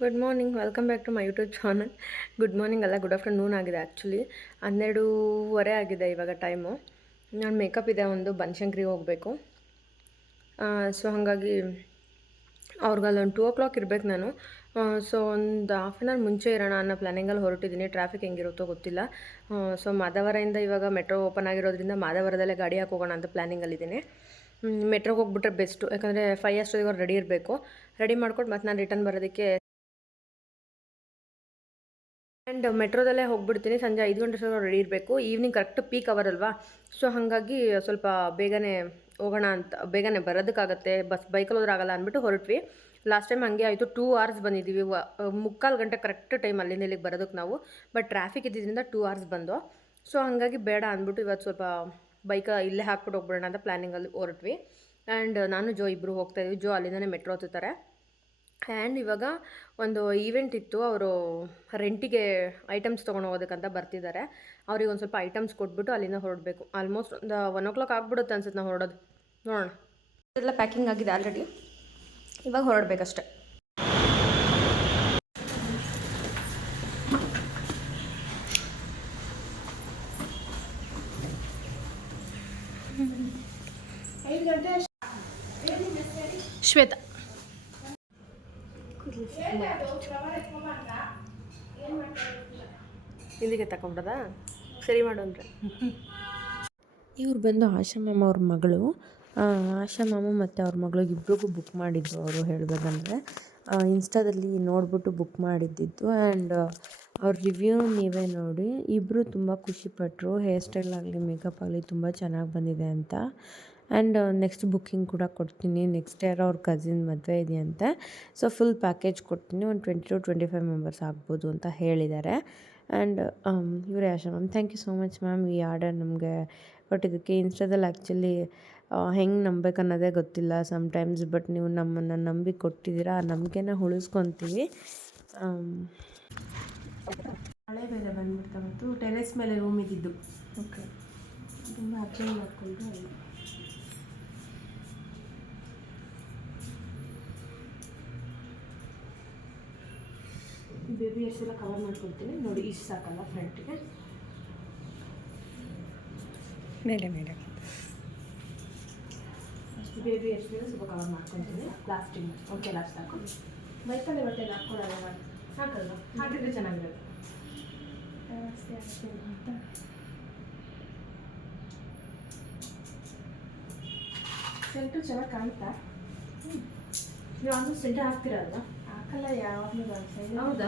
Good morning, welcome back to my YouTube channel. Good morning ಅಲ್ಲ, good afternoon ಆಗಿದೆ actually. 12:15 ಆಗಿದೆ ಇವಾಗ time. ನಾನು ಮೇಕಪ್ ಇದೆ, ಒಂದು ಬನಶಂಕರಿಗೆ ಹೋಗಬೇಕು. ಸೊ ಹಾಗಾಗಿ ಅವ್ರಿಗಲ್ಲೊಂದು 2 o'clock ಇರಬೇಕು ನಾನು. ಸೊ ಒಂದು ಹಾಫ್ ಆನ್ ಅವರ್ ಮುಂಚೆ ಇರೋಣ ಅನ್ನೋ ಪ್ಲ್ಯಾನಿಂಗಲ್ಲಿ ಹೊರಟಿದ್ದೀನಿ. ಟ್ರಾಫಿಕ್ ಹೆಂಗಿರುತ್ತೋ ಗೊತ್ತಿಲ್ಲ. ಸೊ ಮಾದವರದಿಂದ ಇವಾಗ ಮೆಟ್ರೋ ಓಪನ್ ಆಗಿರೋದ್ರಿಂದ ಮಾದವರದಲ್ಲೇ ಗಾಡಿ ಹಾಕಿ ಹೋಗೋಣ ಅಂತ ಪ್ಲ್ಯಾನಿಂಗಲ್ಲಿದ್ದೀನಿ. ಮೆಟ್ರೋಗೆ ಹೋಗ್ಬಿಟ್ರೆ ಬೆಸ್ಟು, ಯಾಕಂದರೆ 5 ಅಷ್ಟೊತ್ತಿಗೆ ಅವ್ರು ರೆಡಿ ಇರಬೇಕು. ರೆಡಿ ಮಾಡ್ಕೊಂಡು ಮತ್ತು ನಾನು ರಿಟರ್ನ್ ಬರೋದಕ್ಕೆ ಆ್ಯಂಡ್ ಮೆಟ್ರೋದಲ್ಲೇ ಹೋಗ್ಬಿಡ್ತೀನಿ. ಸಂಜೆ 5 ಗಂಟೆ ಅಷ್ಟೊತ್ತಿಗೆ ರೆಡಿ ಇರಬೇಕು. ಈವ್ನಿಂಗ್ ಕರೆಕ್ಟ್ ಪೀಕ್ ಅವರ್ ಅಲ್ವಾ, ಸೊ ಹಾಗಾಗಿ ಸ್ವಲ್ಪ ಬೇಗನೆ ಹೋಗೋಣ ಅಂತ, ಬೇಗನೆ ಬರೋದಕ್ಕಾಗತ್ತೆ. ಬೈಕಲ್ಲಿ ಹೋದ್ರೆ ಆಗಲ್ಲ ಅಂದ್ಬಿಟ್ಟು ಹೊರಟ್ವಿ. ಲಾಸ್ಟ್ ಟೈಮ್ ಹಂಗೆ ಆಯಿತು, 2 hours ಬಂದಿದ್ದೀವಿ. 3/4 ಗಂಟೆ ಕರೆಕ್ಟ್ ಟೈಮ್ ಅಲ್ಲಿಂದ ಇಲ್ಲಿಗೆ ಬರೋದಕ್ಕೆ ನಾವು. ಬಟ್ ಟ್ರಾಫಿಕ್ ಇದ್ದಿದ್ದರಿಂದ 2 hours ಬಂದು. ಸೊ ಹಾಗಾಗಿ ಬೇಡ ಅಂದ್ಬಿಟ್ಟು ಇವತ್ತು ಸ್ವಲ್ಪ ಬೈಕ ಇಲ್ಲೇ ಹಾಕ್ಬಿಟ್ಟು ಹೋಗ್ಬಿಡೋಣ ಅಂತ ಪ್ಲ್ಯಾನಿಂಗಲ್ಲಿ ಹೊರಟ್ವಿ. ಆ್ಯಂಡ್ ನಾನು ಜೋ ಇಬ್ಬರು ಹೋಗ್ತಾಯಿದ್ವಿ. ಜೋ ಅಲ್ಲಿಂದನೇ ಮೆಟ್ರೋ ಹತ್ತುತ್ತಾರೆ. ಆ್ಯಂಡ್ ಇವಾಗ ಒಂದು ಈವೆಂಟ್ ಇತ್ತು, ಅವರು ರೆಂಟಿಗೆ ಐಟಮ್ಸ್ ತೊಗೊಂಡು ಹೋಗೋದಕ್ಕಂತ ಬರ್ತಿದ್ದಾರೆ. ಅವ್ರಿಗೆ ಒಂದು ಸ್ವಲ್ಪ ಐಟಮ್ಸ್ ಕೊಟ್ಬಿಟ್ಟು ಅಲ್ಲಿಂದ ಹೊರಡಬೇಕು. ಆಲ್ಮೋಸ್ಟ್ ಒಂದು 1 o'clock ಆಗ್ಬಿಡುತ್ತೆ ಅನ್ಸುತ್ತೆ ನಾವು ಹೊರಡೋದು. ನೋಡೋಣ. ಎಲ್ಲ ಪ್ಯಾಕಿಂಗ್ ಆಗಿದೆ ಆಲ್ರೆಡಿ, ಇವಾಗ ಹೊರಡಬೇಕಷ್ಟೆ. ಶ್ವೇತಾ ಹಿಂದಿಗೆ ತಗೊಂಡ್ರದ ಸರಿ ಮಾಡು ಅಂದರೆ. ಇವ್ರು ಬಂದು ಆಶಾ ಮ್ಯಾಮ್ ಅವ್ರ ಮಗಳು. ಆಶಾ ಮ್ಯಾಮು ಮತ್ತು ಅವ್ರ ಮಗಳಿಗೆ ಇಬ್ರಿಗೂ ಬುಕ್ ಮಾಡಿದ್ದು. ಅವರು ಹೇಳಬೇಕಂದ್ರೆ ಇನ್ಸ್ಟಾದಲ್ಲಿ ನೋಡಿಬಿಟ್ಟು ಬುಕ್ ಮಾಡಿದ್ದಿದ್ದು. ಆ್ಯಂಡ್ ಅವ್ರ ರಿವ್ಯೂ ನೀವೇ ನೋಡಿ. ಇಬ್ಬರು ತುಂಬ ಖುಷಿಪಟ್ಟರು. ಹೇರ್ ಸ್ಟೈಲ್ ಆಗಲಿ ಮೇಕಪ್ ಆಗಲಿ ತುಂಬ ಚೆನ್ನಾಗಿ ಬಂದಿದೆ ಅಂತ. ಆ್ಯಂಡ್ ನೆಕ್ಸ್ಟ್ ಬುಕ್ಕಿಂಗ್ ಕೂಡ ಕೊಡ್ತೀನಿ. ನೆಕ್ಸ್ಟ್ ಇಯರ್ ಅವ್ರ ಕಸಿನ್ ಮದುವೆ ಇದೆಯಂತೆ. ಸೊ ಫುಲ್ ಪ್ಯಾಕೇಜ್ ಕೊಡ್ತೀನಿ, ಒಂದು 20 to 25 ಮೆಂಬರ್ಸ್ ಆಗ್ಬೋದು ಅಂತ ಹೇಳಿದ್ದಾರೆ. ಆ್ಯಂಡ್ ಇವರೇ Asha ma'am. Thank you so much ma'am, ಈ ಆರ್ಡರ್ ನಮಗೆ ಕೊಟ್ಟಿದ್ದಕ್ಕೆ. ಇನ್ಸ್ಟಾದಲ್ಲಿ ಆ್ಯಕ್ಚುಲಿ ಹೆಂಗೆ ನಂಬಬೇಕು ಅನ್ನೋದೇ ಗೊತ್ತಿಲ್ಲ ಸಮ್ಟೈಮ್ಸ್, ಬಟ್ ನೀವು ನಮ್ಮನ್ನು ನಂಬಿ ಕೊಟ್ಟಿದ್ದೀರಾ. ಆ ನಂಬಿಕೆನ ಉಳಿಸ್ಕೊತೀವಿ. ಮಳೆ ಮೇಲೆ ಬಂದ್ಬಿಡ್ತಾ ಮತ್ತು ಟೆರೆಸ್ ಮೇಲೆ ರೂಮ್ ಇದ್ದಿದ್ದು. ಓಕೆ, ತುಂಬ ಅರ್ಜೆಂಟ್ ಮಾಡಿಕೊಂಡು ಬೇಬಿ ಹೇರ್ಸ್ ಎಲ್ಲ ಕವರ್ ಮಾಡ್ಕೊಳ್ತೀನಿ ನೋಡಿ. ಇಷ್ಟು ಸಾಕಲ್ಲ ಫ್ರಂಟಿಗೆ, ಮೇಲೆ ಮೇಲೆ ಅಷ್ಟು ಬೇಬಿ ಹೇರ್ಸ್ ಸ್ವಲ್ಪ ಕವರ್ ಮಾಡ್ಕೊತೀನಿ. ಲಾಸ್ಟಿಂಗ್ ಓಕೆ, ಲಾಸ್ಟ್ ಹಾಕೊಂಡು ಬೈಕಲ್ಲಿ ಬಟ್ಟೆ ಹಾಕ್ಕೊಳ್ಳೋಣ ಮಾಡಿ ಹಾಕಲ್ವ, ಹಾಕಿದ್ರೆ ಚೆನ್ನಾಗಿರುತ್ತೆ. ಜಾಸ್ತಿ ಆಗ್ತೀನಿ ಅಂತ. ಸೆಂಟು ಚೆನ್ನಾಗಿ ಕಾಣ್ತಾ. ನೀವು ಆಲ್ಮೋಸ್ಟ್ ಸೆಂಟರ್ ಹಾಕ್ತಿರಲ್ವಾ? ಹಾಕಲ್ಲ ಯಾವಾಗಲೂ ನಾನು. ಹೌದಾ?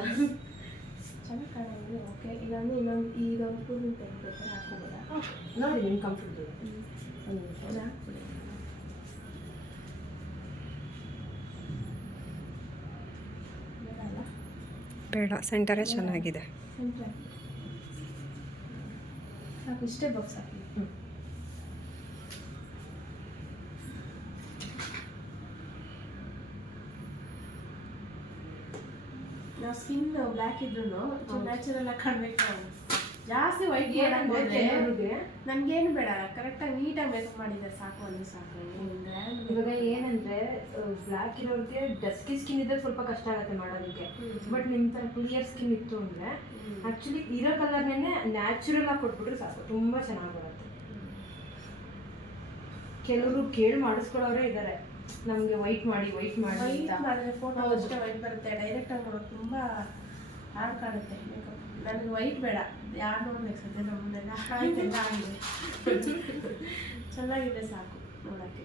ಚೆನ್ನಾಗಿ ಕಾಣೋದು ಓಕೆ. ಇಲ್ಲಾಂದ್ರೆ ಇನ್ನೊಂದು ಇದೊಂದು ಕೂದಲು ತೆಗಿಬೇಕಾದ್ರೆ ಹಾಕೋಬೋದಾ? ನೋಡಿ ನಿಮ್ಮ ಕಂಫರ್ಟ್. ಹಾಕ್ಬಿಡಿ. ಬೇಡ, ಸೆಂಟರೇ ಚೆನ್ನಾಗಿದೆ. ಸೆಂಟ್ರ್ ಸಾಕು, ಇಷ್ಟೇ ಬಾಕ್ಸ್ ಹಾಕಿ. ನಾವು ಸ್ಕಿನ್ ಬ್ಲ್ಯಾಕ್ ಇದ್ರೂ ನ್ಯಾಚುರಲ್ ಆಗಿ ಕಾಣಬೇಕು. ಜಾಸ್ತಿ ವೈಟ್ ನನಗೇನು ಬೇಡ, ಕರೆಕ್ಟಾಗಿ ನೀಟಾಗಿ ಮೇಕಪ್ ಮಾಡಿದ್ದಾರೆ ಸಾಕು, ಅಲ್ಲಿ ಸಾಕು. ಇವಾಗ ಏನಂದ್ರೆ ಬ್ಲ್ಯಾಕ್ ಇರೋರಿಗೆ ಡಸ್ಕಿ ಸ್ಕಿನ್ ಇದ್ರೆ ಸ್ವಲ್ಪ ಕಷ್ಟ ಆಗುತ್ತೆ ಮಾಡೋದಕ್ಕೆ. ಬಟ್ ನಿಮ್ಮ ಥರ ಕ್ಲಿಯರ್ ಸ್ಕಿನ್ ಇತ್ತು ಅಂದರೆ ಆ್ಯಕ್ಚುಲಿ ಇರೋ ಕಲರ್ನೇ ನ್ಯಾಚುರಲ್ ಆಗಿ ಕೊಟ್ಬಿಟ್ರೆ ಸಾಕು, ತುಂಬ ಚೆನ್ನಾಗಿ ಬರುತ್ತೆ. ಕೆಲವರು ಕೇಳಿ ಮಾಡಿಸ್ಕೊಳ್ಳೋರೇ ಇದ್ದಾರೆ, ನಮಗೆ ವೈಟ್ ಮಾಡಿ ವೈಟ್ ಮಾಡಿದ್ರೆ ಫೋಟೋ ಅಷ್ಟೇ ವೈಟ್ ಬರುತ್ತೆ. ಡೈರೆಕ್ಟಾಗಿ ನೋಡೋದು ತುಂಬ ಹಾರ್ಡ್ ಕಾಣುತ್ತೆ ಮೇಕಪ್. ನನಗೆ ವೈಟ್ ಬೇಡ, ಯಾರು ನೋಡ್ಬೇಕು ಸದ್ಯ ನಮ್ಮನ್ನೆಲ್ಲ ಆಯ್ತೆಲ್ಲ ಆಗಿದೆ. ಚೆನ್ನಾಗಿದೆ ಸಾಕು ನೋಡೋಕ್ಕೆ.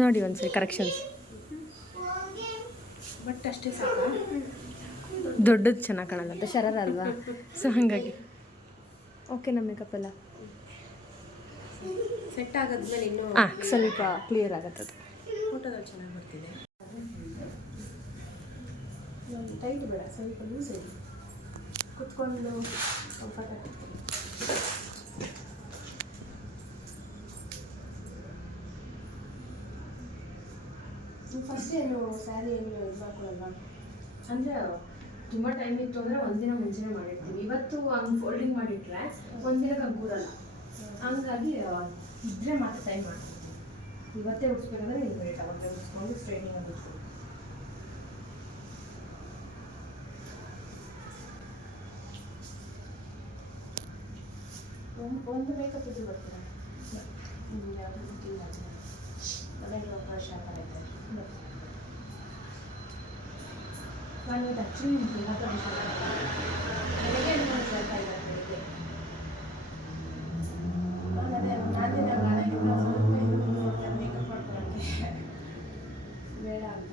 ನೋಡಿ ಒಂದ್ಸರಿ ಕರೆಕ್ಷನ್ಸ್. ಬಟ್ ಅಷ್ಟೇ ಸಾಕು. ದೊಡ್ಡದು ಚೆನ್ನಾಗಿ ಕಾಣಲ್ಲ ಅಂತ ಶರರ ಅಲ್ವಾ, ಸೊ ಹಾಗಾಗಿ ಓಕೆ. ನಮ್ಮ ಮೇಕಪ್ ಎಲ್ಲ ಸೆಟ್ ಆಗೋದ್ಮೇಲೆ ಇನ್ನೂ ಸ್ವಲ್ಪ ಕ್ಲಿಯರ್ ಆಗುತ್ತದೆ. ಫೋಟೋದಲ್ಲಿ ಚೆನ್ನಾಗಿ ಬರ್ತಿದೆ. ಟೈಟ್ ಬೇಡ, ಸ್ವಲ್ಪ ಲೂಸ್ ಇದೆ. ಕುತ್ಕೊಂಡು ಕಂಫರ್ಟ್ ಆಗ್ತದೆ. ಫಸ್ಟ್ ಏನು ಸ್ಯಾರಿ ಏನು ಇದು ಮಾಡ್ಕೊಳ್ಳಲ್ವಾ? ಅಂದರೆ ತುಂಬ ಟೈಮ್ ಇತ್ತು ಅಂದರೆ ಒಂದಿನ ಮುಂಚೆನೇ ಮಾಡಿರ್ತೀವಿ. ಇವತ್ತು ಹಂಗೆ ಫೋಲ್ಡಿಂಗ್ ಮಾಡಿಟ್ರೆ ಒಂದಿನಕ್ಕೆ ಹಂಗೆ ಕೂರಲ್ಲ, ಹಂಗಾಗಿ ಇದ್ರೆ ಮಾತ್ರ ಟೈಮ್ ಮಾಡ್ತೀವಿ. ಇವತ್ತೇ ಉಡ್ಸ್ಬೇಕಂದ್ರೆ ಇನ್ವೇಟ್ ಅವತ್ತೇ ಉಡ್ಸ್ಕೊಂಡು ಸ್ಟ್ರೈಟಿಂಗ್ ಆಗಿರ್ತೀವಿ. ಒಂದು ಮೇಕಪ್ ಇದು ಬರ್ತೀರಾ? ಯಾವುದು ಬುಕ್ಕಿಂಗ್ ಆಗ್ತದೆ ಮನೆಗೆ ಅವಕಾಶ ಆ ಥರ ಇದೆ. ನಾನು ಇವತ್ತು ಆ್ಯಕ್ಚುಲಿ ನನಗೆ ಸ್ವಲ್ಪ ಇದೆ ಬೆಳಿಗ್ಗೆ. ಅದೇ ನಾನಿನ ನಾಳೆಗಿಂತ ಸ್ವಲ್ಪ ಇದು ಮೇಕಪ್ ಮಾಡ್ಕೊಳ್ಳೋಕ್ಕೆ ಬೇಡ ಅಂತ.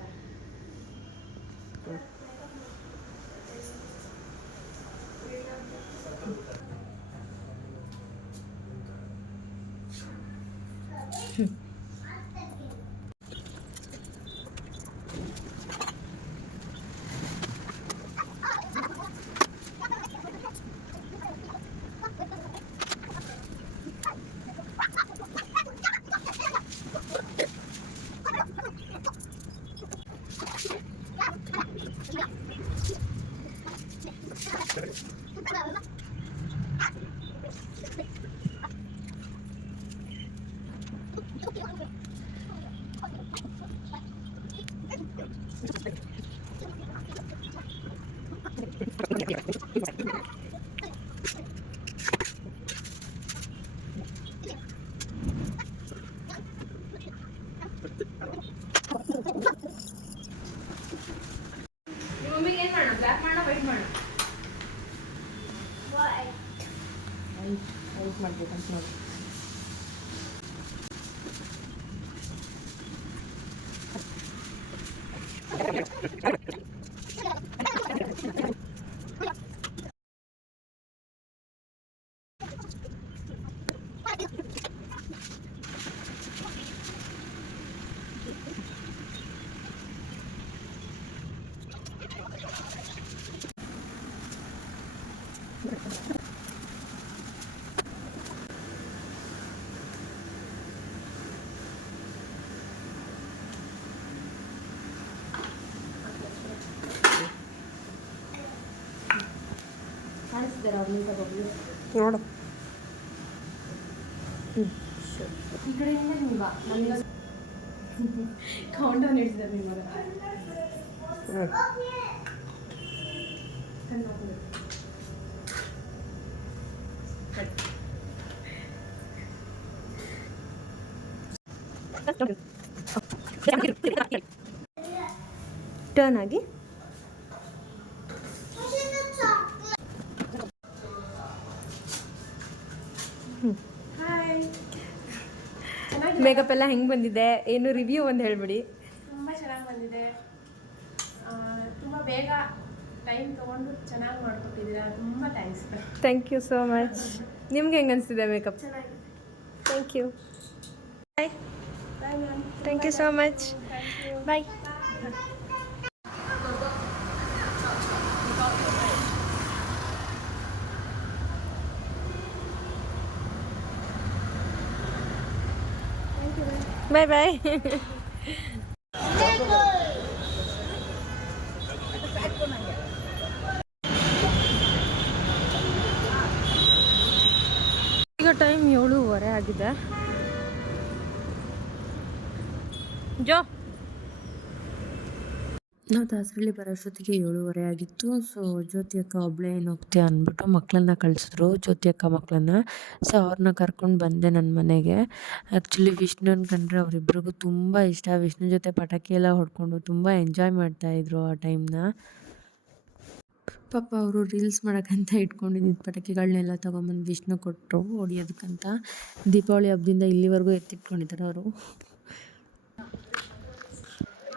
ಮಮ್ಮಿಗೆ ಏನು ಮಾಡೋಣ? ಬ್ಲ್ಯಾಕ್ ಮಾಡೋಣ, ವೈಟ್ ಮಾಡೋಣ? ವೈಟ್ ಮಾಡ್ಬೇಕಂತ ನೋಡಿ. ಕಾಣಿಸ್ತಿದ್ದಾರೆ ಅವ್ರು ಮೇಕಪ್ ಒಬ್ಬರು ನೋಡು. ಈ ಕಡೆಯಿಂದ ನೀವು ಬಾ. ನಮಗೆ ಕೌಂಟ್ ಡೌನ್ ಇಡ್ತಿದ್ದಾರೆ ನಿಮಗೆ. ಟರ್ನ್ ಆಗಿ ಹಾಯ್, ಮೇಕಪ್ ಎಲ್ಲ ಹೆಂಗೆ ಬಂದಿದೆ, ಏನು ರಿವ್ಯೂ ಒಂದು ಹೇಳ್ಬಿಡಿ. ತುಂಬ ಚೆನ್ನಾಗಿ ಬಂದಿದೆ. ತುಂಬ ಬೇಗ ಟೈಮ್ ತೊಗೊಂಡು ಚೆನ್ನಾಗಿ ಮಾಡಿಕೊಟ್ಟಿದ್ದೀರಾ. ತುಂಬ thanks. Thank you so much. ನಿಮ್ಗೆ ಹೆಂಗೆ ಅನಿಸ್ತಿದೆ ಮೇಕಪ್? ಚೆನ್ನಾಗಿದೆ. Thank you. Bye. Bye ma'am. Thank you so much. Bye. Bye bye. ಈಗ ಟೈಮ್ 7:15 ಆಗಿದೆ. ಜೋ ನಾವು ದಾಸರಳ್ಳಿ ಬರೋಷ್ಟೊತ್ತಿಗೆ 7:30 ಆಗಿತ್ತು. ಸೊ ಜ್ಯೋತಿ ಅಕ್ಕ ಒಬ್ಬಳೇ ಏನು ಹೋಗ್ತೀಯ ಅಂದ್ಬಿಟ್ಟು ಮಕ್ಕಳನ್ನ ಕಳಿಸಿದ್ರು, ಜ್ಯೋತಿ ಅಕ್ಕ ಮಕ್ಕಳನ್ನ. ಸೊ ಅವ್ರನ್ನ ಕರ್ಕೊಂಡು ಬಂದೆ ನನ್ನ ಮನೆಗೆ. ಆ್ಯಕ್ಚುಲಿ ವಿಷ್ಣುನ ಕಂಡ್ರೆ ಅವರಿಬ್ರಿಗೂ ತುಂಬ ಇಷ್ಟ. ವಿಷ್ಣು ಜೊತೆ ಪಟಾಕಿ ಎಲ್ಲ ಹೊಡ್ಕೊಂಡು ತುಂಬ ಎಂಜಾಯ್ ಮಾಡ್ತಾಯಿದ್ರು ಆ ಟೈಮ್ನ. ಪಾಪ ಅವರು ರೀಲ್ಸ್ ಮಾಡೋಕ್ಕಂತ ಇಟ್ಕೊಂಡಿದ್ದ ಪಟಾಕಿಗಳನ್ನೆಲ್ಲ ತೊಗೊಂಬಂದು ವಿಷ್ಣು ಕೊಟ್ಟರು ಹೊಡಿಯೋದಕ್ಕಂತ. ದೀಪಾವಳಿ ಹಬ್ಬದಿಂದ ಇಲ್ಲಿವರೆಗೂ ಎತ್ತಿಟ್ಕೊಂಡಿದ್ದಾರೆ ಅವರು.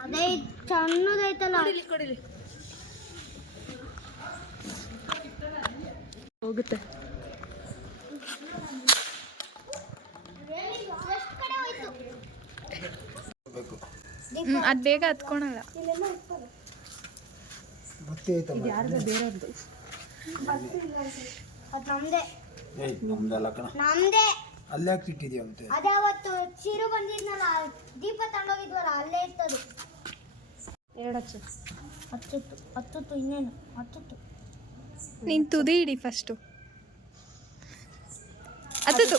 ಅದೇ ಸಣ್ಣದೈತಲ್ಲ ಕೊಡಿಲಿ ಹೋಗುತ್ತೆ. ಅದು ಬೇಗ ಹತ್ಕೊಳಲ್ಲ. ನಮ್ದೇ ಅಲ್ಲೇ ಇಟ್ಟಿದ್ಯಂತೆ. ಅದೇ ಅವತ್ತು ಚೀರು ಬಂದಿದ್ನಲ್ಲ, ದೀಪ ತಗೊಂಡೋಗಿದ್ವಲ್ಲ, ಅಲ್ಲೇ ಇರ್ತದು. 2 ಹತ್ತು ಇನ್ನೇನು 10. ನೀನು ತುದಿ ಇಡಿ ಫಸ್ಟು. ಹತ್ತದು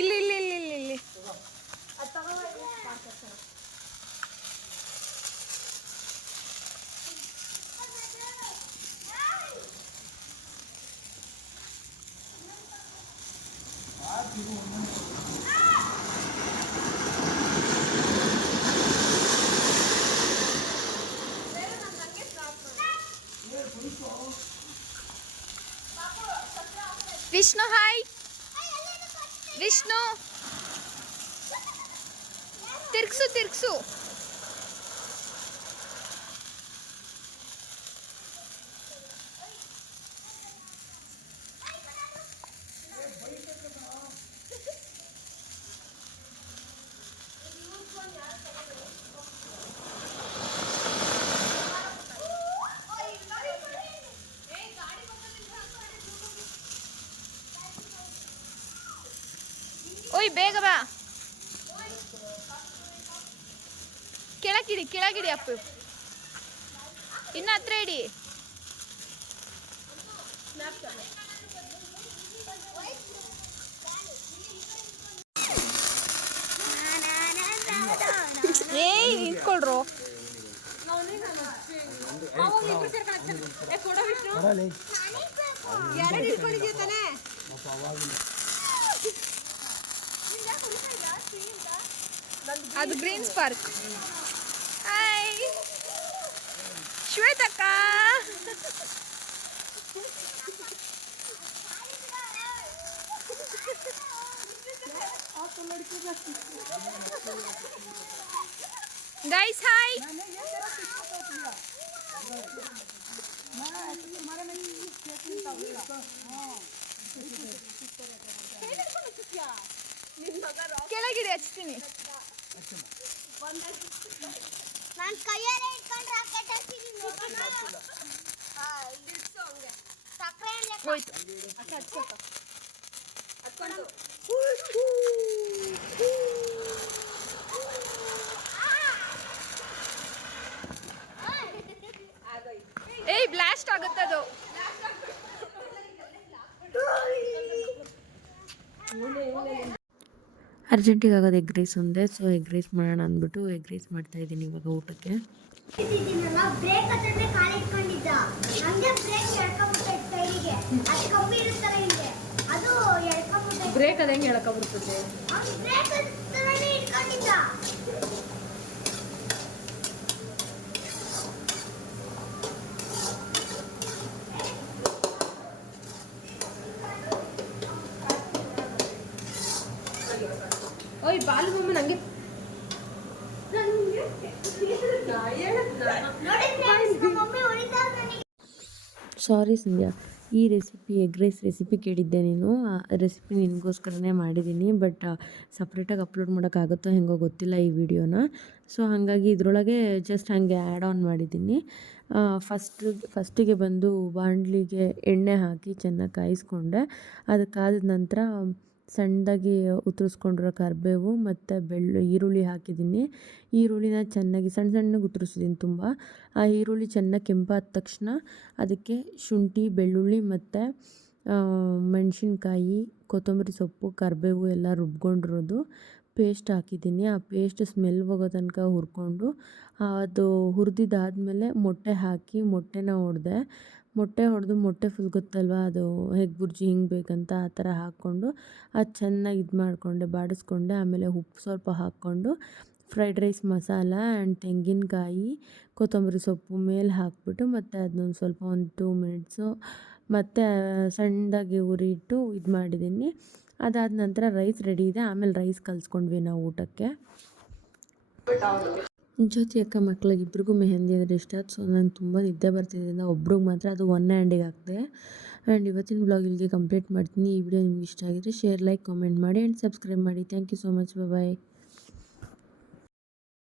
ಇಲ್ಲಿ ಇಲ್ಲಿ ಇಲ್ಲಿ ಇಲ್ಲಿ ಇಲ್ಲಿ ವಿಷ್ಣು ಹಾಯ್. ವಿಷ್ಣು ತಿರ್ಗ್ಸು. ಓಯ್ ಬೇಗ ಬಾ. ಕೆಳಗಿಡಿ ಅಪ್ಪು. ಇನ್ನು ಹತ್ರ ಇಡಿ. ಏಯ್ ನಿಂತ್ಕೊಳ್ರು. ಅದು ಗ್ರೀನ್ ಸ್ಪಾರ್ಕ್. ಹಾಯ್ ಶ್ವೇತಕ್ಕ. Guys hi. ಕೆಳಗಿಡಿ ಹಚ್ತೀನಿ. ನಾನು ಕೈಯಲ್ಲೇ ಇಟ್ಕೊಂಡು ರಾಕೆಟ್ ಹಾಕ್ತೀನಿ. ಸಕ್ಕರೆ ಹೋಯ್ತು. ಏಯ್ ಬ್ಲಾಸ್ಟ್ ಆಗುತ್ತದು. ಅರ್ಜೆಂಟಿಗೆ ಆಗೋದು ಎಗ್ ರೈಸ್ ಒಂದೇ. ಸೊ ಎಗ್ ರೈಸ್ ಮಾಡೋಣ ಅಂದ್ಬಿಟ್ಟು ಎಗ್ ರೈಸ್ ಮಾಡ್ತಾಯಿದ್ದೀನಿ ಇವಾಗ ಊಟಕ್ಕೆ. ಬ್ರೇಕ್ ಹತ್ರನೇ ಕಾಲು ಇಟ್ಕೊಂಡಿದ್ದ, ಹಂಗೆ ಬ್ರೇಕ್ ಎಳ್ಕೊಂಡ್ಬಿಟ್ಟೆ ಸೈಡಿಗೆ. ಅದು ಕಂಬಿ ಇರುತ್ತಲ್ಲ ಹಿಂದೆ, ಅದು ಎಳ್ಕೊಂಡ್ಬಿಟ್ಟೆ. ಬ್ರೇಕ್ ಅದು ಹೆಂಗೆ ಹೇಳಕ್ಕಾಗ್ಬಿಡ್ತದೆ? ಅವ್ನು ಬ್ರೇಕ್ ಹತ್ರನೇ ಇಟ್ಕೊಂಡಿದ್ದ. ಓಯ್ ಬಾಲು ಬೊಮ್ಮ ನಂಗೆ ಸಾರಿ ಸಂಧ್ಯಾ, ಈ ರೆಸಿಪಿ ಎಗ್ ರೈಸ್ ರೆಸಿಪಿ ಕೇಳಿದ್ದೆ ನೀನು. ಆ ರೆಸಿಪಿ ನಿನಗೋಸ್ಕರನೇ ಮಾಡಿದ್ದೀನಿ. ಬಟ್ ಸಪ್ರೇಟಾಗಿ ಅಪ್ಲೋಡ್ ಮಾಡೋಕ್ಕಾಗುತ್ತೋ ಹೆಂಗೋ ಗೊತ್ತಿಲ್ಲ ಈ ವಿಡಿಯೋನ. ಸೊ ಹಾಗಾಗಿ ಇದರೊಳಗೆ ಜಸ್ಟ್ ಹಾಗೆ ಆ್ಯಡ್ ಆನ್ ಮಾಡಿದ್ದೀನಿ. ಫಸ್ಟಿಗೆ ಬಂದು ಬಾಣಲಿಗೆ ಎಣ್ಣೆ ಹಾಕಿ ಚೆನ್ನಾಗಿ ಕಾಯಿಸ್ಕೊಂಡೆ. ಅದು ಕಾದ ನಂತರ ಸಣ್ಣದಾಗಿ ಉತ್ತರಿಸ್ಕೊಂಡಿರೋ ಕರಿಬೇವು ಮತ್ತು ಈರುಳ್ಳಿ ಹಾಕಿದ್ದೀನಿ. ಈರುಳ್ಳಿನ ಚೆನ್ನಾಗಿ ಸಣ್ಣಗೆ ಉತ್ತರಿಸಿದ್ದೀನಿ ತುಂಬ. ಆ ಈರುಳ್ಳಿ ಚೆನ್ನಾಗಿ ಕೆಂಪಾದ ತಕ್ಷಣ ಅದಕ್ಕೆ ಶುಂಠಿ, ಬೆಳ್ಳುಳ್ಳಿ ಮತ್ತು ಮೆಣಸಿನ್ಕಾಯಿ, ಕೊತ್ತಂಬರಿ ಸೊಪ್ಪು, ಕರಿಬೇವು ಎಲ್ಲ ರುಬ್ಕೊಂಡಿರೋದು ಪೇಸ್ಟ್ ಹಾಕಿದ್ದೀನಿ. ಆ ಪೇಸ್ಟ್ ಸ್ಮೆಲ್ ಹೋಗೋ ತನಕ ಹುರ್ಕೊಂಡು, ಅದು ಹುರಿದಿದ್ದಾದಮೇಲೆ ಮೊಟ್ಟೆ ಹಾಕಿ ಮೊಟ್ಟೆನ ಹೊಡೆದು ಮೊಟ್ಟೆ ಫುಲ್ ಗೊತ್ತಲ್ವ, ಅದು ಹೇಗೆ ಬುರ್ಜಿ ಹಿಂಗೆ ಬೇಕಂತ ಆ ಥರ ಹಾಕ್ಕೊಂಡು ಅದು ಚೆನ್ನಾಗಿ ಇದು ಮಾಡಿಕೊಂಡೆ, ಬಾಡಿಸ್ಕೊಂಡೆ. ಆಮೇಲೆ ಉಪ್ಪು ಸ್ವಲ್ಪ ಹಾಕ್ಕೊಂಡು ಫ್ರೈಡ್ ರೈಸ್ ಮಸಾಲ ಆ್ಯಂಡ್ ತೆಂಗಿನಕಾಯಿ ಕೊತ್ತಂಬರಿ ಸೊಪ್ಪು ಮೇಲೆ ಹಾಕ್ಬಿಟ್ಟು ಮತ್ತು ಅದನ್ನೊಂದು ಸ್ವಲ್ಪ ಒಂದು 2 ಮಿನಿಟ್ಸು ಮತ್ತು ಸಣ್ಣದಾಗಿ ಉರಿ ಇಟ್ಟು ಇದು ಮಾಡಿದ್ದೀನಿ. ಅದಾದ ನಂತರ ರೈಸ್ ರೆಡಿ ಇದೆ. ಆಮೇಲೆ ರೈಸ್ ಕಲಿಸ್ಕೊಂಡ್ವಿ ನಾವು ಊಟಕ್ಕೆ. ಜ್ಯೋತಿ ಅಕ್ಕ ಮಕ್ಳಿಗೆ ಇಬ್ರಿಗೂ ಮೆಹಂದಿ ಅಂದರೆ ಇಷ್ಟ. ಸೊ ನಂಗೆ ತುಂಬ ನಿದ್ದೆ ಬರ್ತಿದ್ದರಿಂದ ಒಬ್ರಿಗೆ ಮಾತ್ರ ಅದು ಒನ್ ಹ್ಯಾಂಡಿಗೆ ಹಾಕಿದೆ. ಆ್ಯಂಡ್ ಇವತ್ತಿನ ಬ್ಲಾಗ್ ಇಲ್ಲಿಗೆ ಕಂಪ್ಲೀಟ್ ಮಾಡ್ತೀನಿ. ಈ ವಿಡಿಯೋ ನಿಮ್ಗೆ ಇಷ್ಟ ಆಗಿದ್ರೆ ಶೇರ್, ಲೈಕ್, ಕಾಮೆಂಟ್ ಮಾಡಿ ಆ್ಯಂಡ್ ಸಬ್ಸ್ಕ್ರೈಬ್ ಮಾಡಿ. Thank you so much. Bye.